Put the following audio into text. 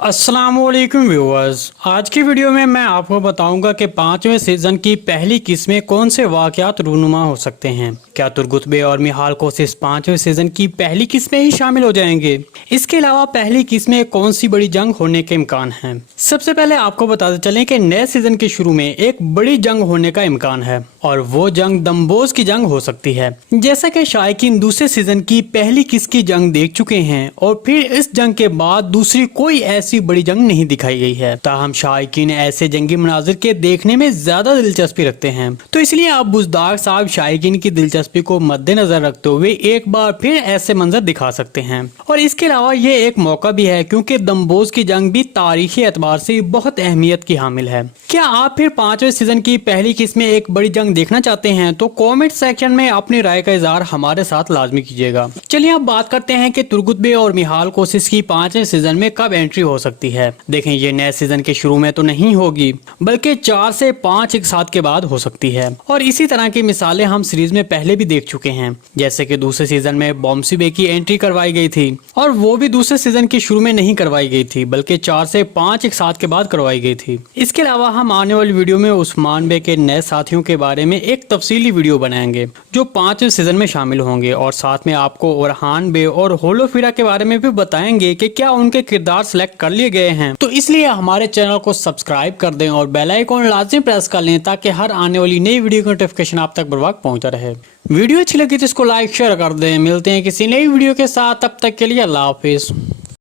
अस्सलाम वालेकुम व्यूअर्स। आज की वीडियो में मैं आपको बताऊंगा कि 5वें सीजन की पहली किस्त में कौन से वाकयात रूनुमा हो सकते हैं। क्या तुर्गुत और मिहाल कोशिश 5वें सीजन की पहली किस्त में ही शामिल हो जाएंगे? इसके अलावा पहली किस्त में कौन सी बड़ी जंग होने के इम्कान हैं? सबसे पहले आपको बताते चलें कि नए सीजन के शुरू में एक बड़ी जंग होने का इम्कान है और वो जंग दम्बोज की जंग हो सकती है। जैसा कि शायकीन दूसरे सीजन की पहली किस्त की जंग देख चुके हैं और फिर इस जंग के बाद दूसरी कोई ऐसी बड़ी जंग नहीं दिखाई गई है, ताहम शायकीन ऐसे जंगी मनाजिर के देखने में ज्यादा दिलचस्पी रखते हैं। तो इसलिए आप बुज़दार साहब शायकीन की दिलचस्पी को मद्देनजर रखते हुए एक बार फिर ऐसे मंजर दिखा सकते हैं। और इसके अलावा ये एक मौका भी है क्योंकि दम्बोज की जंग भी तारीखी एतबार से बहुत अहमियत की हामिल है। क्या आप फिर 5वें सीजन की पहली किस्त में एक बड़ी जंग देखना चाहते हैं तो कमेंट सेक्शन में अपनी राय का इजहार हमारे साथ लाजमी कीजिएगा। चलिए अब बात करते हैं कि तुर्गुत बे और मिहाल कोशिश की 5वें सीजन में कब एंट्री हो सकती है। देखें, ये नए सीजन के शुरू में तो नहीं होगी बल्कि 4 से 5 एक साथ के बाद हो सकती है। और इसी तरह की मिसालें हम सीरीज में पहले भी देख चुके हैं, जैसे कि दूसरे सीजन में बॉम्सी बे की एंट्री करवाई गई थी और वो भी दूसरे सीजन के शुरू में नहीं करवाई गई थी बल्कि 4 से 5 एक साथ के बाद करवाई गई थी। इसके अलावा हम आने वाली वीडियो में उस्मान बे के नए साथियों के बारे में एक तफसीली वीडियो बनाएंगे जो 5वें सीजन में शामिल होंगे और साथ में आपको ओरहान बे और होलोफिरा के बारे में भी बताएंगे कि क्या उनके किरदार सिलेक्ट कर लिए गए हैं। तो इसलिए हमारे चैनल को सब्सक्राइब कर दें और बेल आइकन लाजमी प्रेस कर लें ताकि हर आने वाली नई वीडियो की नोटिफिकेशन आप तक बर वक्त पहुंचता रहे। वीडियो अच्छी लगी तो इसको लाइक शेयर कर दें। मिलते हैं किसी नई वीडियो के साथ, तब तक के लिए अल्लाह हाफिज।